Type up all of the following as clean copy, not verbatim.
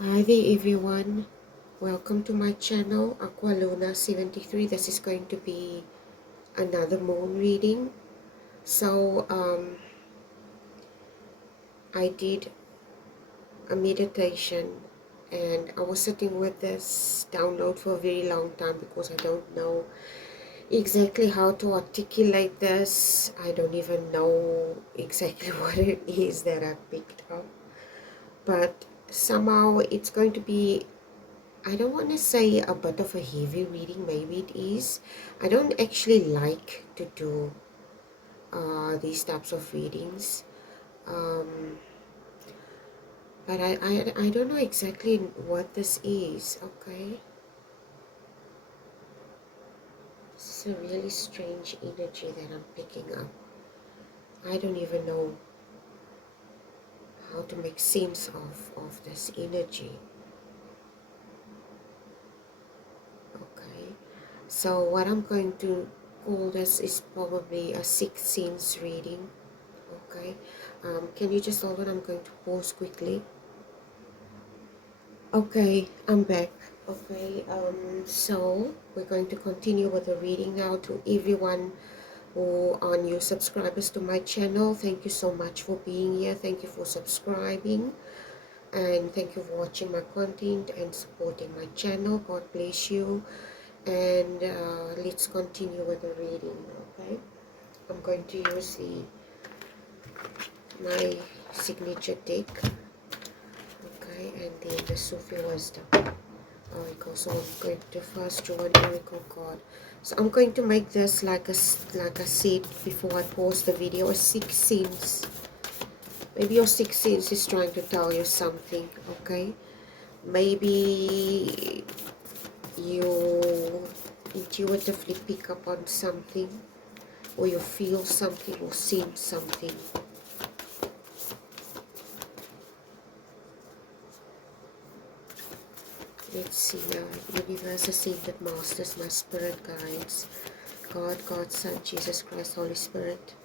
Hi there everyone, welcome to my channel Aqualuna73. This is going to be another moon reading. So I did a meditation and I was sitting with this download for a very long time because I don't know exactly how to articulate this. I don't even know exactly what it is that I picked up, but somehow it's going to be, I don't want to say a bit of a heavy reading, maybe it is. I don't actually like to do these types of readings. Um, but I don't know exactly what this is, okay? This is a really strange energy that I'm picking up. I don't even know how to make sense of this energy, okay? So what I'm going to call this is probably a sixth sense reading. Okay, can you just hold on? I'm going to pause quickly. Okay, I'm back. Okay, so we're going to continue with the reading now. To everyone who are new subscribers to my channel, thank you so much for being here. Thank you for subscribing, and thank you for watching my content and supporting my channel. God bless you, and let's continue with the reading. Okay, I'm going to use my signature deck. Okay, and then the Sufi wisdom. Oracle. So I'm going to first draw an oracle card. So I'm going to make this like I said before I pause the video, a sixth sense. Maybe your sixth sense is trying to tell you something. Okay, maybe you intuitively pick up on something, or you feel something, or sense something. Let's see now. Universe, Ascended Masters, my spirit guides, God, God's Son, Jesus Christ, Holy Spirit,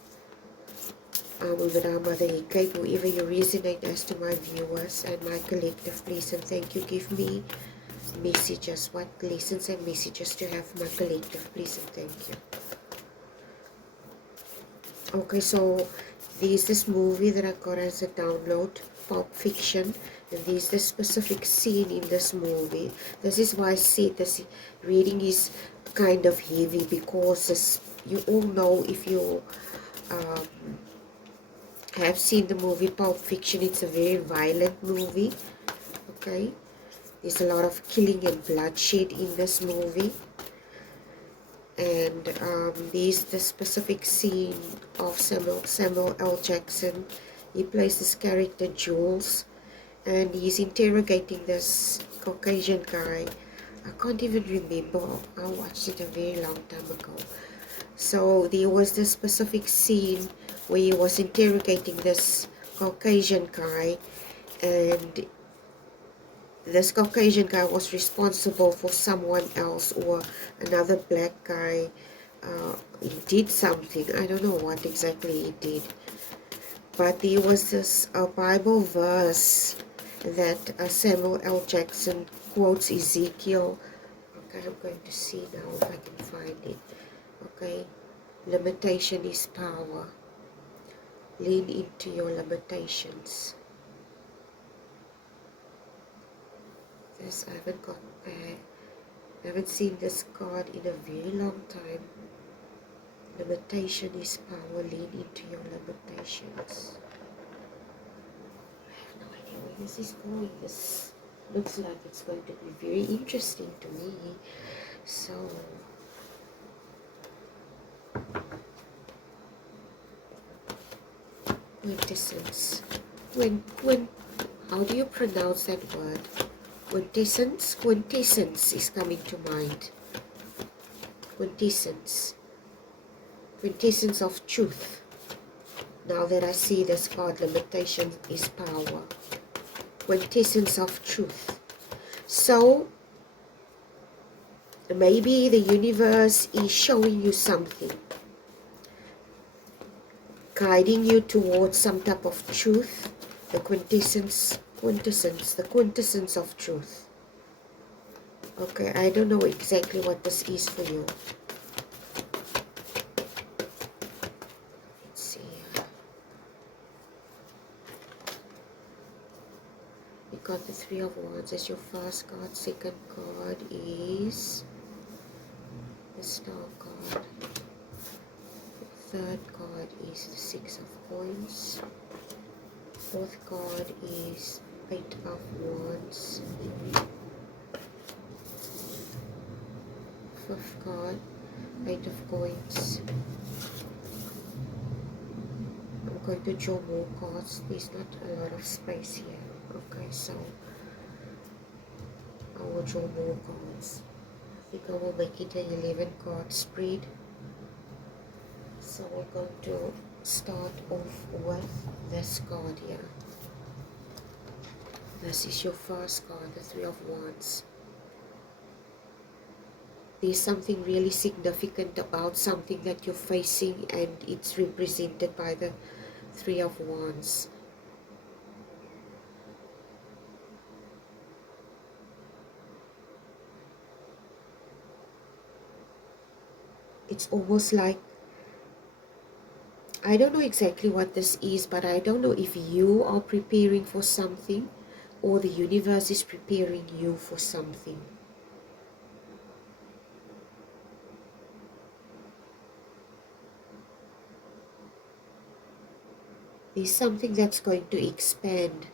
Mother Ekate, whoever you resonate as to my viewers and my collective, please and thank you. Give me messages, what lessons and messages to have my collective, please and thank you. Okay, so there's this movie that I got as a download, Pulp Fiction, and there's this specific scene in this movie. This is why I said this reading is kind of heavy, because this, you all know, if you have seen the movie Pulp Fiction, it's a very violent movie. Okay, there's a lot of killing and bloodshed in this movie. And there's the specific scene of Samuel L. Jackson. He plays this character Jules, and he's interrogating this Caucasian guy. I can't even remember, I watched it a very long time ago. So there was this specific scene where he was interrogating this Caucasian guy, and this Caucasian guy was responsible for someone else, or another black guy. He did something, I don't know what exactly he did, but there was this Bible verse that Samuel L. Jackson quotes Ezekiel. Okay, I'm going to see now if I can find it. Okay, limitation is power. Lean into your limitations. This, I haven't seen this card in a very long time. Limitation is power. Lean into your limitations. I have no idea where this is going. This looks like it's going to be very interesting to me. So, quintessence. How do you pronounce that word? Quintessence? Quintessence is coming to mind. Quintessence. Quintessence of truth. Now that I see this card, limitation is power. Quintessence of truth. So, maybe the universe is showing you something, guiding you towards some type of truth, the quintessence Quintessence, the quintessence of truth. Okay, I don't know exactly what this is for you. Let's see. You got the Three of Wands as your first card. Second card is the Star card. The third card is the Six of Coins. Fourth card is Eight of Wands. Fifth card, Eight of Coins. I'm going to draw more cards. There's not a lot of space here. Okay, so I will draw more cards. I think I will make it an 11 card spread. So we're going to start off with this card here. This is your first card, the Three of Wands. There's something really significant about something that you're facing, and it's represented by the Three of Wands. It's almost like, I don't know exactly what this is, but I don't know if you are preparing for something or the universe is preparing you for something. There's something that's going to expand.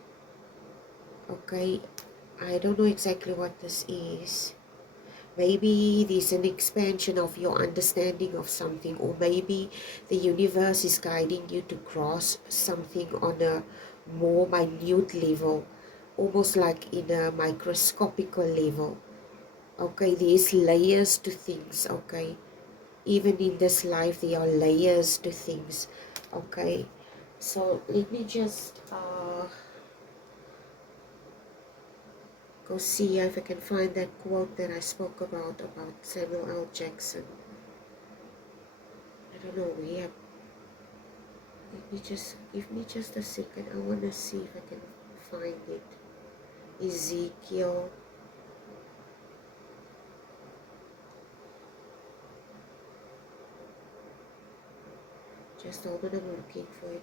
Okay, I don't know exactly what this is. Maybe there's an expansion of your understanding of something, or maybe the universe is guiding you to grasp something on a more minute level, almost like in a microscopical level. Okay, there's layers to things. Okay, even in this life there are layers to things. Okay, so let me just go see if I can find that quote that I spoke about Samuel L. Jackson. I don't know where. Give me just a second. I want to see if I can find it. Ezekiel. Just hold on, I'm looking for it.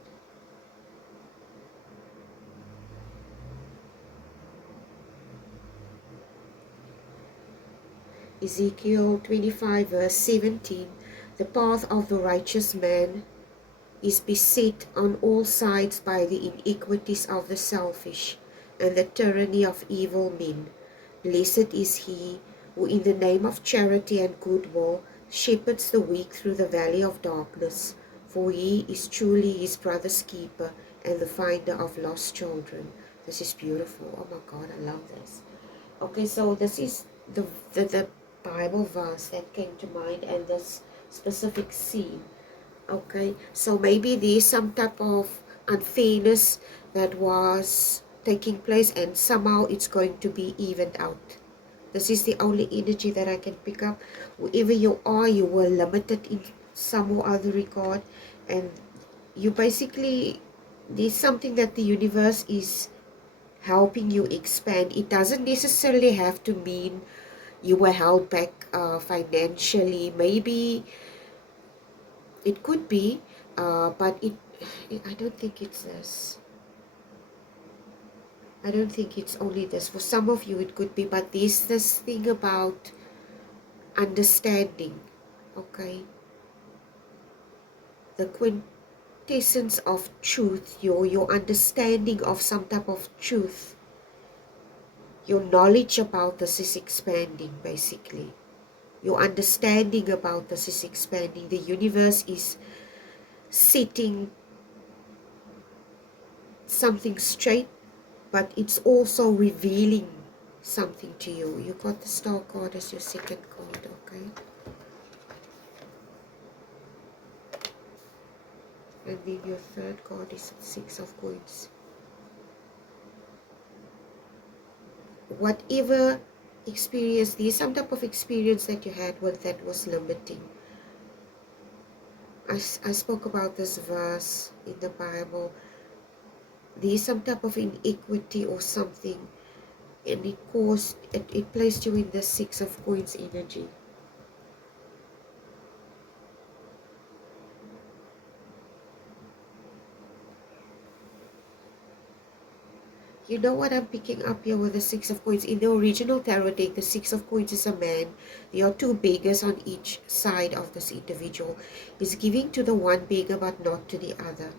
Ezekiel 25 verse 17. The path of the righteous man is beset on all sides by the iniquities of the selfish and the tyranny of evil men. Blessed is he who in the name of charity and goodwill shepherds the weak through the valley of darkness, for he is truly his brother's keeper and the finder of lost children. This is beautiful. Oh my God, I love this. Okay, so this is the Bible verse that came to mind, and this specific scene. Okay, so maybe there's some type of unfairness that was taking place, and somehow it's going to be evened out. This is the only energy that I can pick up. Wherever you are, you were limited in some or other regard, and you basically, there's something that the universe is helping you expand. It doesn't necessarily have to mean you were held back financially. Maybe it could be, but I don't think it's this. I don't think it's only this. For some of you it could be, but there's this thing about understanding. Okay, the quintessence of truth, your understanding of some type of truth, your knowledge about this is expanding. Basically, your understanding about this is expanding. The universe is setting something straight, but it's also revealing something to you. You got the Star card as your second card. Okay, and then your third card is the Six of Coins. Whatever experience, there's some type of experience that you had with that was limiting. I spoke about this verse in the Bible. There's some type of inequity or something, and it placed you in the Six of Coins energy. You know what I'm picking up here with the Six of Coins? In the original tarot deck, the Six of Coins is a man. There are two beggars on each side of this individual. He's giving to the one beggar but not to the other.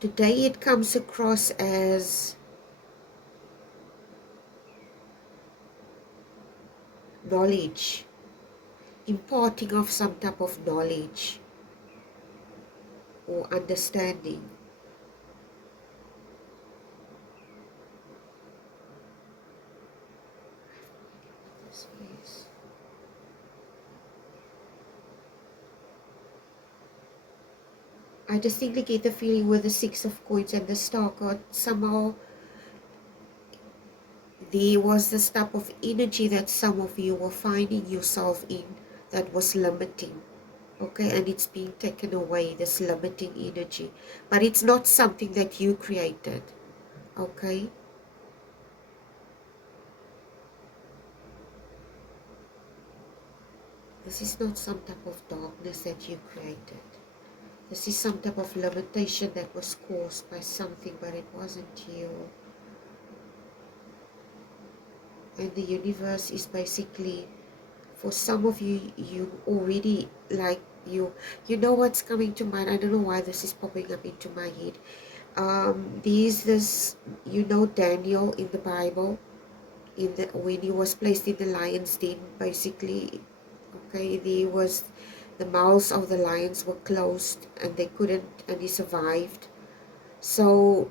Today it comes across as knowledge, imparting of some type of knowledge or understanding. This is. I distinctly get the feeling with the Six of Coins and the Star card, somehow there was this type of energy that some of you were finding yourself in that was limiting. Okay, and it's being taken away, this limiting energy. But it's not something that you created. Okay? This is not some type of darkness that you created. This is some type of limitation that was caused by something, but it wasn't you. And the universe is basically, for some of you, you already, like, you know what's coming to mind. I don't know why this is popping up into my head. There's this, you know, Daniel in the Bible, when he was placed in the lion's den, basically. Okay, there was, the mouths of the lions were closed and they couldn't, and he survived. So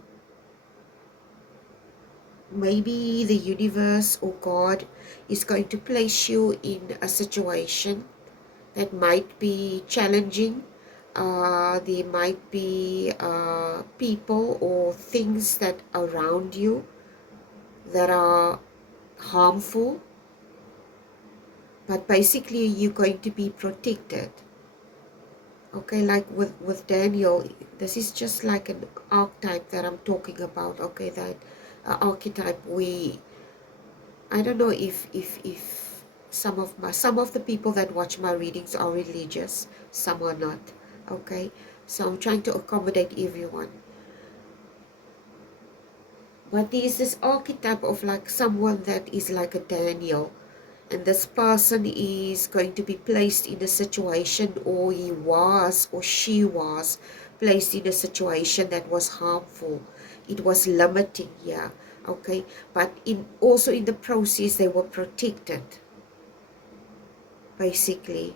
maybe the universe or God is going to place you in a situation that might be challenging. There might be people or things that around you that are harmful, but basically you're going to be protected. Okay, like with Daniel, this is just like an archetype that I'm talking about. Okay, that archetype, I don't know if some of the people that watch my readings are religious, some are not. Okay, so I'm trying to accommodate everyone. But there is this archetype of like someone that is like a Daniel, and this person is going to be placed in a situation, or he was or she was placed in a situation that was harmful. It was limiting, yeah, okay, but also in the process they were protected, basically.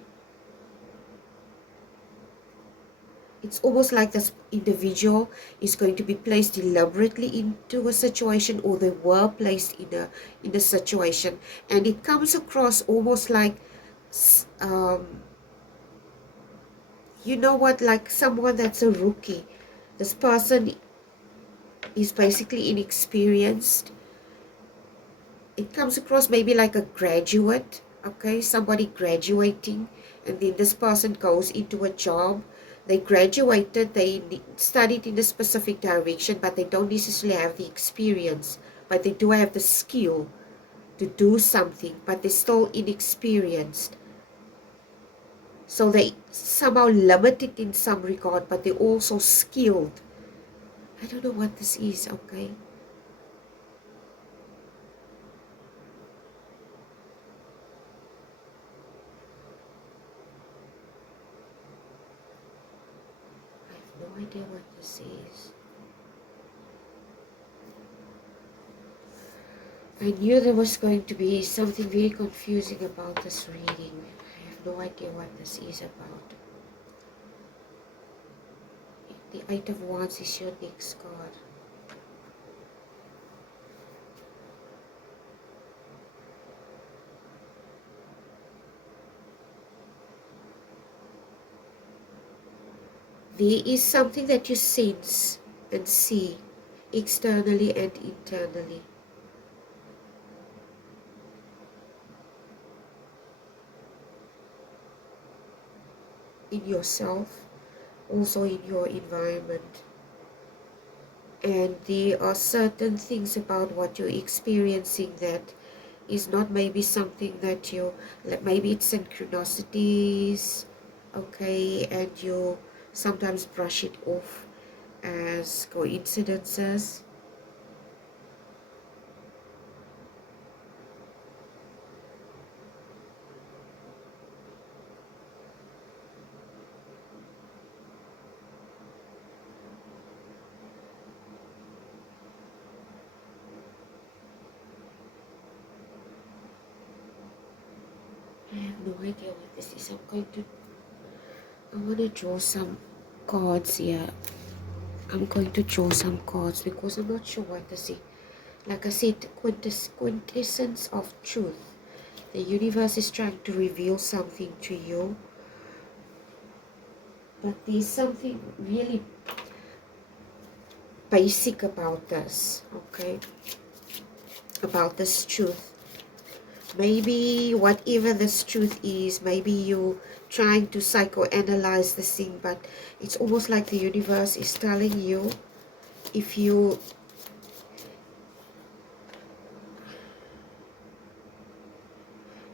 It's almost like this individual is going to be placed deliberately into a situation, or they were placed in a situation, and it comes across almost like, um, you know what, like someone that's a rookie. This person is basically inexperienced. It comes across maybe like a graduate, okay, somebody graduating, and then this person goes into a job. They graduated, they studied in a specific direction, but they don't necessarily have the experience, but they do have the skill to do something, but they're still inexperienced. So they somehow limited in some regard, but they're also skilled. I don't know what this is, okay? I have no idea what this is. I knew there was going to be something very confusing about this reading. I have no idea what this is about. The Eight of Wands is your next card. There is something that you sense and see externally and internally in yourself, also in your environment. And there are certain things about what you're experiencing that is not maybe something that you, like maybe it's synchronicities, okay, and you sometimes brush it off as coincidences. I have no idea what this is. I want to draw some cards here. I'm going to draw some cards because I'm not sure what this is. Like I said, quintessence of truth. The universe is trying to reveal something to you, but there's something really basic about this, okay? About this truth. Maybe whatever this truth is, maybe you trying to psychoanalyze this thing, but it's almost like the universe is telling you, if you,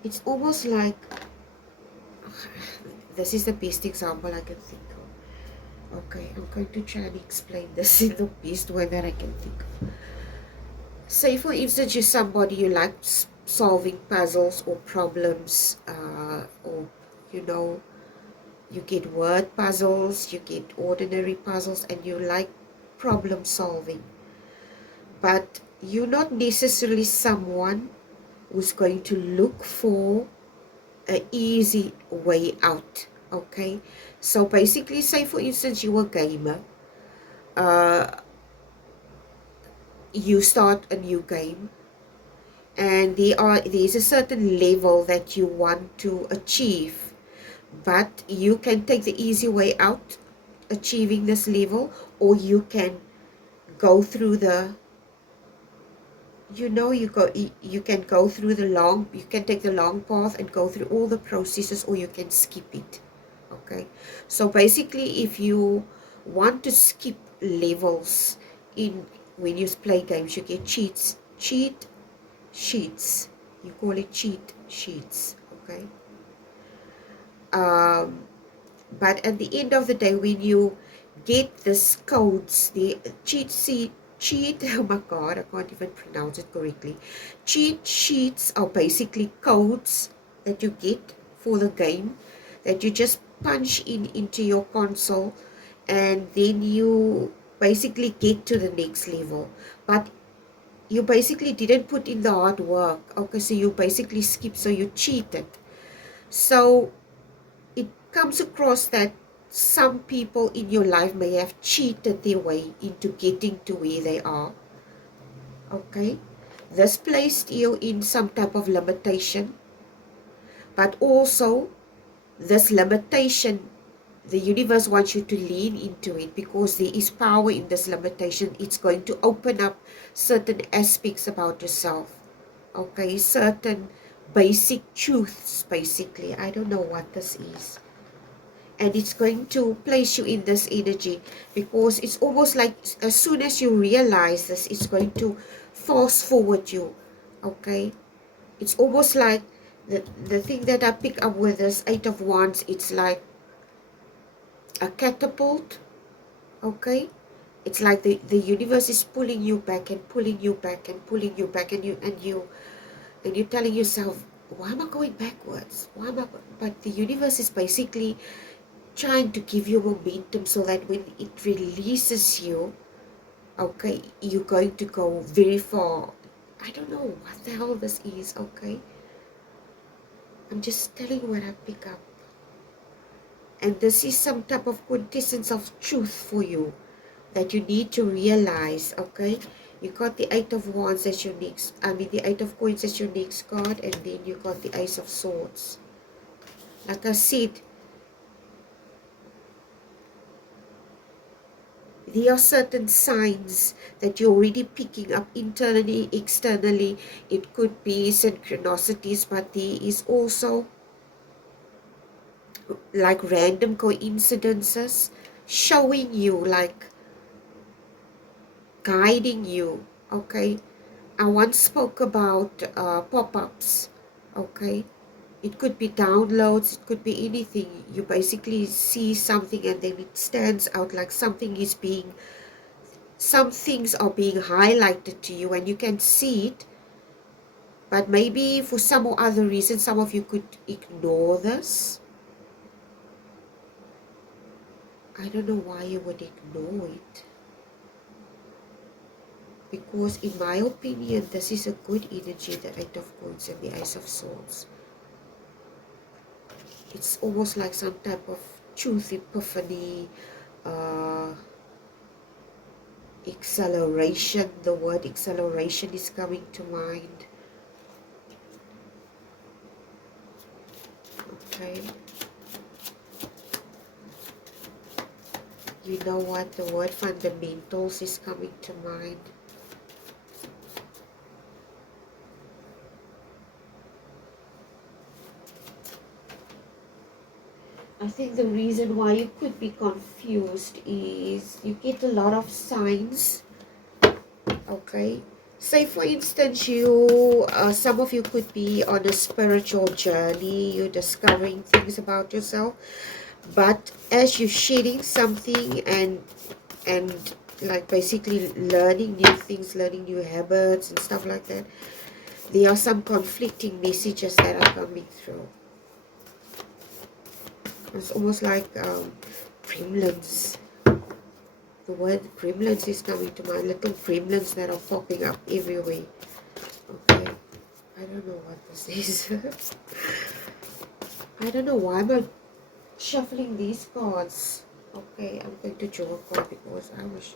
it's almost like, this is the best example I can think of. Okay, I'm going to try and explain this in the best way that I can think of. Say for instance, you're somebody you like solving puzzles or problems, or you know, you get word puzzles, you get ordinary puzzles, and you like problem solving. But you're not necessarily someone who's going to look for an easy way out, okay? So basically, say for instance, you're a gamer, uh, you start a new game, and there's a certain level that you want to achieve, but you can take the easy way out achieving this level, or you can go through the, you can go through the long, you can take the long path and go through all the processes, or you can skip it, okay? So basically, if you want to skip levels in, when you play games, you get cheat sheets, you call it cheat sheets, okay? But at the end of the day, when you get this codes, the cheat, oh my god, I can't even pronounce it correctly. Cheat sheets are basically codes that you get for the game, that you just punch in into your console, and then you basically get to the next level. But you basically didn't put in the hard work, okay? So you basically skip, so you cheated. So it comes across that some people in your life may have cheated their way into getting to where they are, okay? This placed you in some type of limitation, but also this limitation, the universe wants you to lean into it, because there is power in this limitation. It's going to open up certain aspects about yourself, okay? Certain basic truths, basically. I don't know what this is. And it's going to place you in this energy, because it's almost like as soon as you realize this, it's going to fast forward you, okay? It's almost like the thing that I pick up with this Eight of Wands, it's like a catapult, okay? It's like the universe is pulling you back and pulling you back and pulling you back, and you're telling yourself, why am I going backwards? Why am I? But the universe is basically trying to give you momentum, so that when it releases you, okay, you're going to go very far. I don't know what the hell this is, okay? I'm just telling you what I pick up. And this is some type of quintessence of truth for you that you need to realize, okay? You got the Eight of Wands as your next, the Eight of Coins as your next card, and then you got the Ace of Swords. Like I said, there are certain signs that you're already picking up internally, externally. It could be synchronicities, but there is also like random coincidences showing you, like guiding you, okay? I once spoke about pop-ups, okay? It could be downloads, it could be anything. You basically see something and then it stands out like something is being, some things are being highlighted to you and you can see it, but maybe for some or other reason, some of you could ignore this. I don't know why you would ignore it. Because in my opinion, this is a good energy, the Eight of Coins and the Ace of Swords. It's almost like some type of truth epiphany, uh, acceleration. The word acceleration is coming to mind. Okay. You know what? The word fundamentals is coming to mind. I think the reason why you could be confused is you get a lot of signs. Okay. Say for instance, you, some of you could be on a spiritual journey. You're discovering things about yourself. But as you're shedding something and like basically learning new things, learning new habits and stuff like that, there are some conflicting messages that are coming through. It's almost like gremlins. The word gremlins is coming to mind. Little gremlins that are popping up everywhere. Okay. I don't know what this is. I don't know why I'm shuffling these cards. Okay, I'm going to draw a card because I was...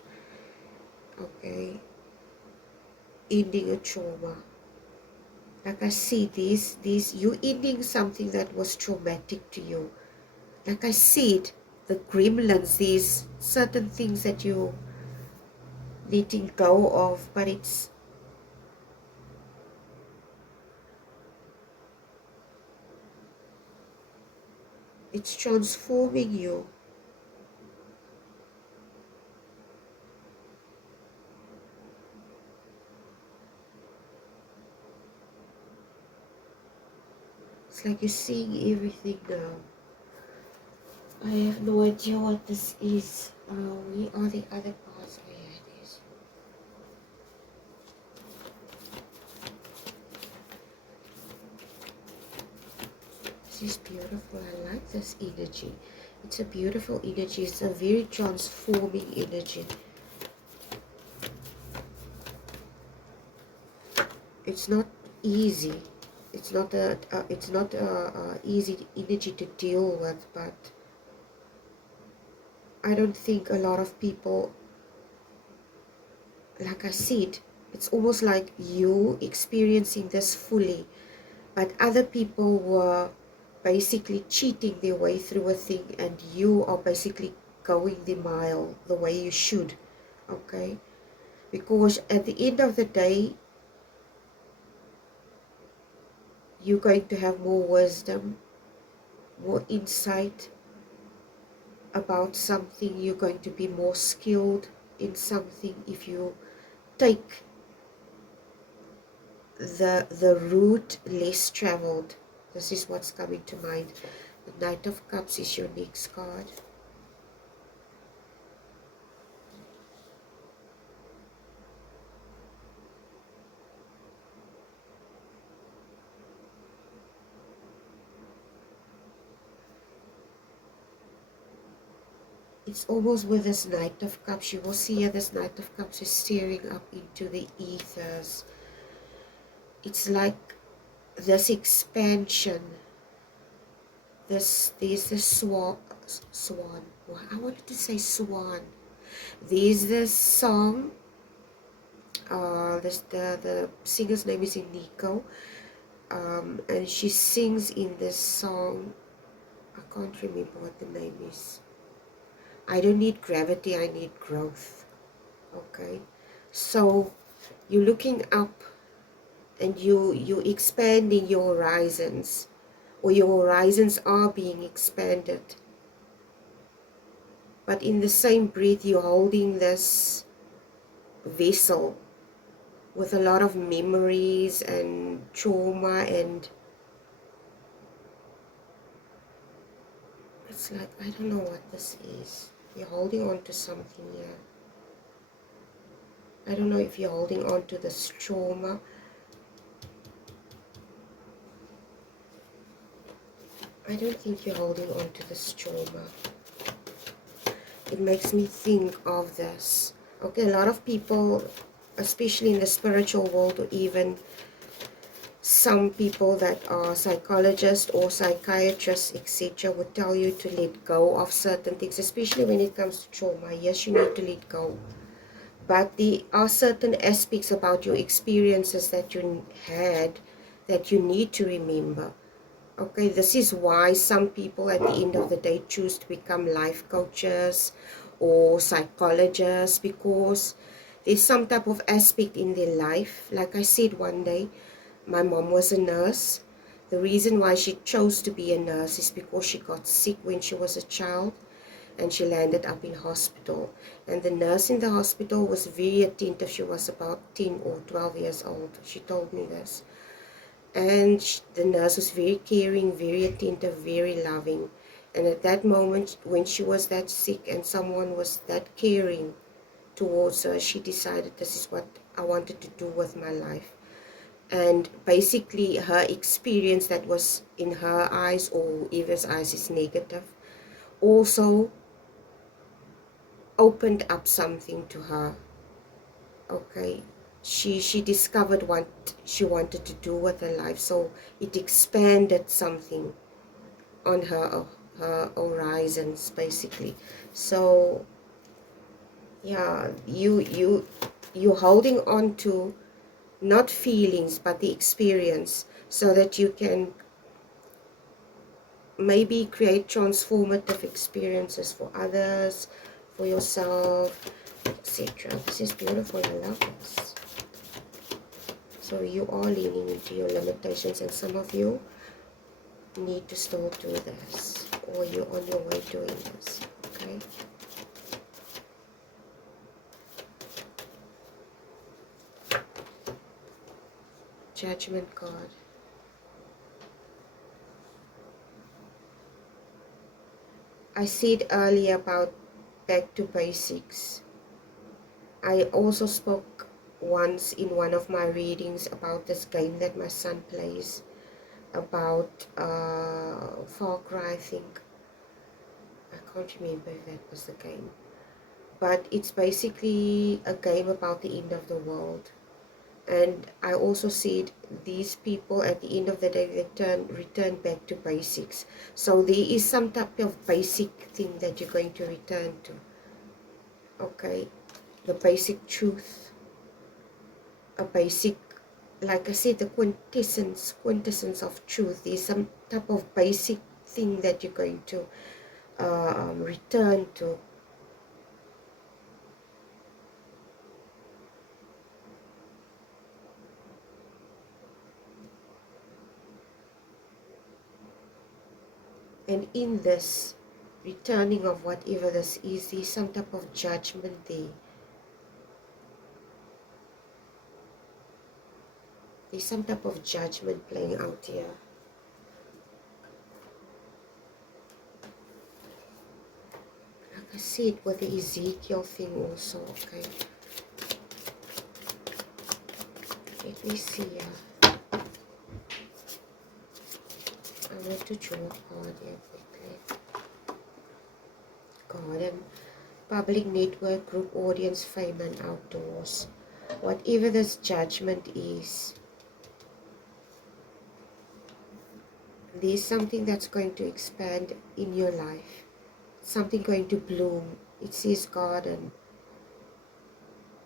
Okay. Ending a trauma. Like I see you ending something that was traumatic to you. Like I see it, the gremlins, these certain things that you letting go of, but it's transforming you. It's like you're seeing everything now. I have no idea what this is. Where are the other cards? Oh, yeah, it is. This is beautiful. I like this energy. It's a beautiful energy. It's a very transforming energy. It's not easy. It's not a easy energy to deal with, but I don't think a lot of people, like I said, it's almost like you experiencing this fully, but other people were basically cheating their way through a thing and you are basically going the mile the way you should, okay? Because at the end of the day, you're going to have more wisdom, more insight about something. You're going to be more skilled in something if you take the route less traveled. This is what's coming to mind. The Knight of Cups is your next card. It's almost with this Knight of Cups. You will see here this Knight of Cups is staring up into the ethers. It's like this expansion. There's this swan. Well, I wanted to say swan. There's this song. The singer's name is Nico. And she sings in this song. I can't remember what the name is. I don't need gravity, I need growth. Okay, so you're looking up and you expanding your horizons, or your horizons are being expanded, but in the same breath you're holding this vessel with a lot of memories and trauma, and it's like, I don't know what this is. You're holding on to something here. I don't know if you're holding on to this trauma. I don't think you're holding on to this trauma. It makes me think of this. Okay, a lot of people, especially in the spiritual world, or even some people that are psychologists or psychiatrists, etc., would tell you to let go of certain things, especially when it comes to trauma. Yes, you need to let go. But there are certain aspects about your experiences that you had that you need to remember. Okay, this is why some people at the end of the day choose to become life coaches or psychologists, because there's some type of aspect in their life. Like I said one day, my mom was a nurse. The reason why she chose to be a nurse is because she got sick when she was a child and she landed up in hospital. And the nurse in the hospital was very attentive. She was about 10 or 12 years old. She told me this. And the nurse was very caring, very attentive, very loving. And at that moment, when she was that sick and someone was that caring towards her, she decided, this is what I wanted to do with my life. And basically her experience that was in her eyes, or Eva's eyes, is negative, also opened up something to her. Okay, she discovered what she wanted to do with her life, so it expanded something on her horizons, basically. So yeah, you're holding on to not feelings but the experience, so that you can maybe create transformative experiences for others, for yourself, etc. This is beautiful. I love this. So you are leaning into your limitations, and some of you need to still do this, or you're on your way doing this. Okay. Judgment card. I said earlier about back to basics. I also spoke once in one of my readings about this game that my son plays, about Far Cry, I think. I can't remember if that was the game. But it's basically a game about the end of the world. And I also said these people at the end of the day return back to basics. So there is some type of basic thing that you're going to return to. Okay, the basic truth, a basic, like I said, the quintessence of truth. There's some type of basic thing that you're going to return to. And in this returning of whatever this is, there's some type of judgment there. There's some type of judgment playing out here. Like I said, with the Ezekiel thing also, okay. Let me see here. I want to draw a card here quickly. Garden, public network, group audience, fame and outdoors. Whatever this judgment is, there's something that's going to expand in your life. Something going to bloom. It says garden.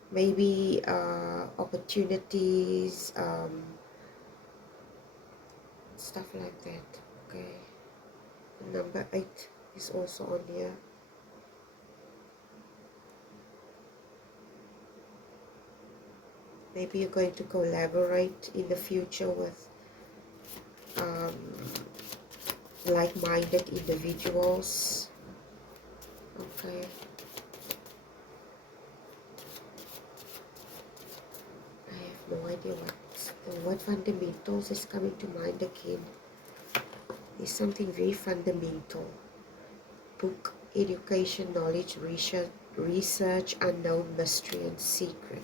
Maybe opportunities, stuff like that. Okay. Number 8 is also on here. Maybe you're going to collaborate in the future with like-minded individuals. Okay. idea what the word fundamentals is coming to mind again. There's something very fundamental. Book, education, knowledge, research, unknown, mystery, and secret.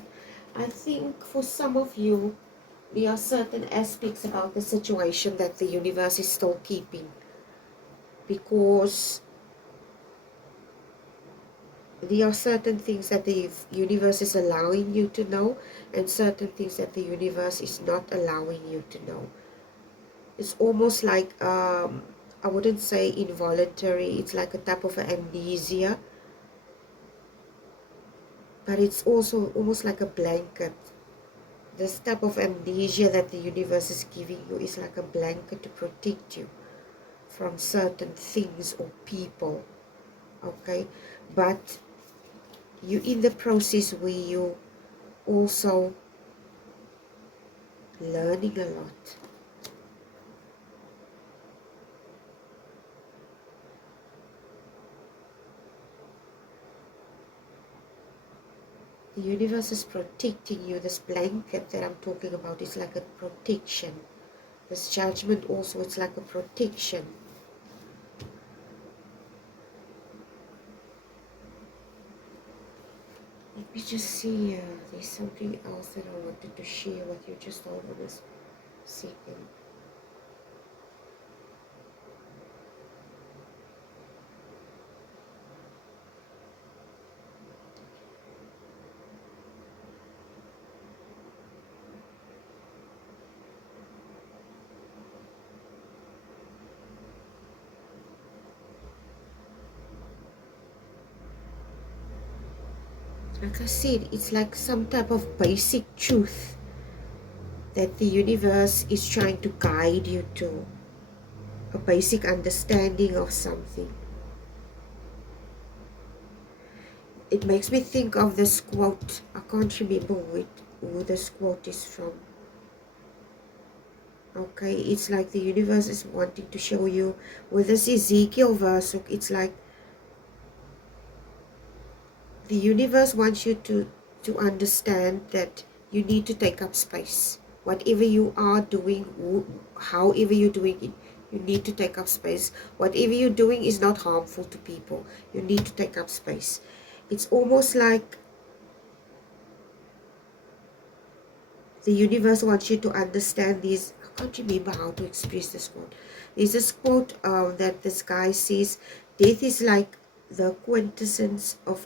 I think for some of you, there are certain aspects about the situation that the universe is still keeping, because there are certain things that the universe is allowing you to know, and certain things that the universe is not allowing you to know. It's almost like, I wouldn't say involuntary, it's like a type of amnesia, but it's also almost like a blanket. This type of amnesia that the universe is giving you is like a blanket to protect you from certain things or people, okay? But you in the process where you also learning a lot. The universe is protecting you. This blanket that I'm talking about is like a protection. This judgment also, it's like a protection. Let me just see, there's something else that I wanted to share with you. Just hold on a second. Like I said, it's like some type of basic truth that the universe is trying to guide you to. A basic understanding of something. It makes me think of this quote. I can't remember who this quote is from. Okay, it's like the universe is wanting to show you with this Ezekiel verse. It's like the universe wants you to understand that you need to take up space. Whatever you are doing, however you're doing it, you need to take up space. Whatever you're doing is not harmful to people. You need to take up space. It's almost like the universe wants you to understand these. I can't remember how to express this quote. There's this quote that this guy says, death is like the quintessence of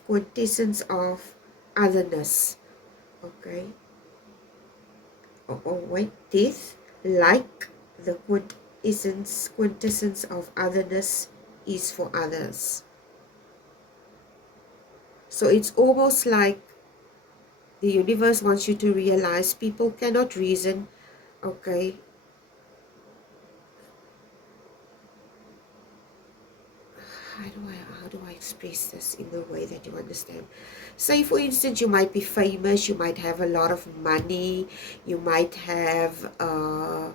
otherness. Okay. Oh wait, death like the quintessence of otherness is for others. So it's almost like the universe wants you to realize people cannot reason, okay? How do I express this in the way that you understand? Say, for instance, you might be famous, you might have a lot of money, you might have a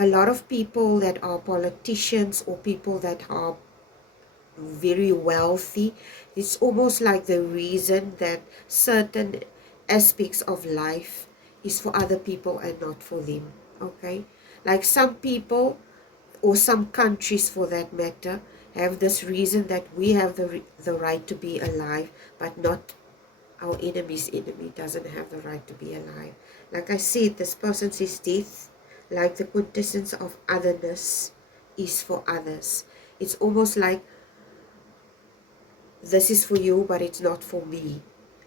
lot of people that are politicians or people that are very wealthy. It's almost like the reason that certain aspects of life is for other people and not for them, okay? Like some people, or some countries for that matter, have this reason that we have the right to be alive, but not our enemy's enemy doesn't have the right to be alive. Like I said, this person says death, like the quintessence of otherness, is for others. It's almost like this is for you, but it's not for me,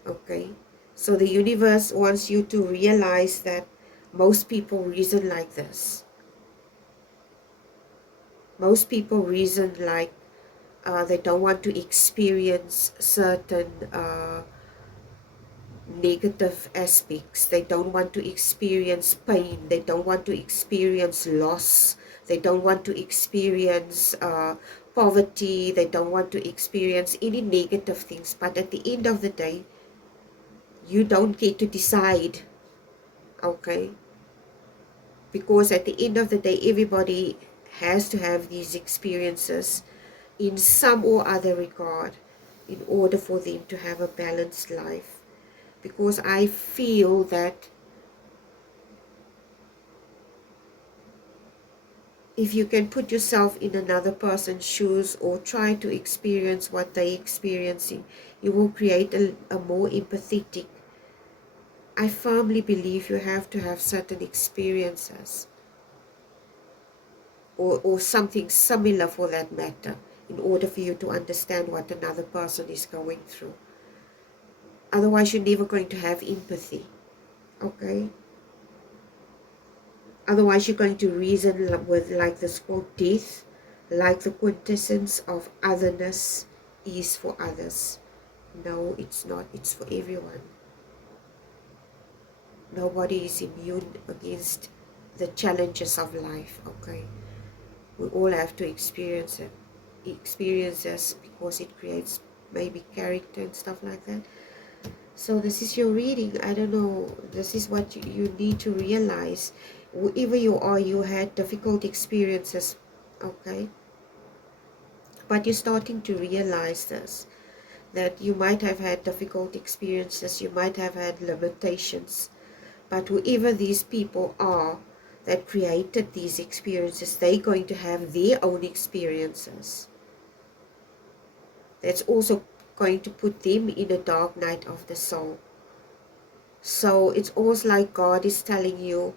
okay? So the universe wants you to realize that most people reason like this. Most people reason like they don't want to experience certain negative aspects. They don't want to experience pain. They don't want to experience loss. They don't want to experience poverty. They don't want to experience any negative things. But at the end of the day, you don't get to decide, okay? Because at the end of the day, everybody has to have these experiences in some or other regard in order for them to have a balanced life. because I feel that if you can put yourself in another person's shoes or try to experience what they're experiencing, you will create a more empathetic. I firmly believe you have to have certain experiences or something similar for that matter in order for you to understand what another person is going through. Otherwise, you're never going to have empathy, okay? Otherwise, you're going to reason with, like this quote, death, like the quintessence of otherness is for others. No, it's not. It's for everyone. Nobody is immune against the challenges of life, okay? We all have to experience it. Experience this because it creates maybe character and stuff like that. So this is your reading. I don't know. This is what you need to realize. Wherever you are, you had difficult experiences, okay? But you're starting to realize this, that you might have had difficult experiences, you might have had limitations, but whoever these people are that created these experiences, they're going to have their own experiences. That's also going to put them in a dark night of the soul. So it's almost like God is telling you,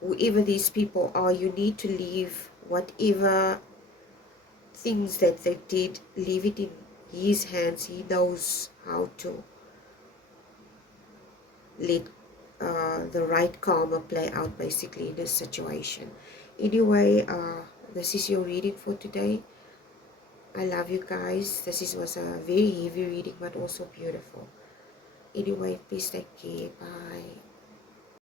whoever these people are, you need to leave whatever things that they did, leave it in His hands. He knows how to let the right karma play out basically in this situation. Anyway, this is your reading for today. I love you guys. Was a very heavy reading but also beautiful. Anyway, please take care. Bye.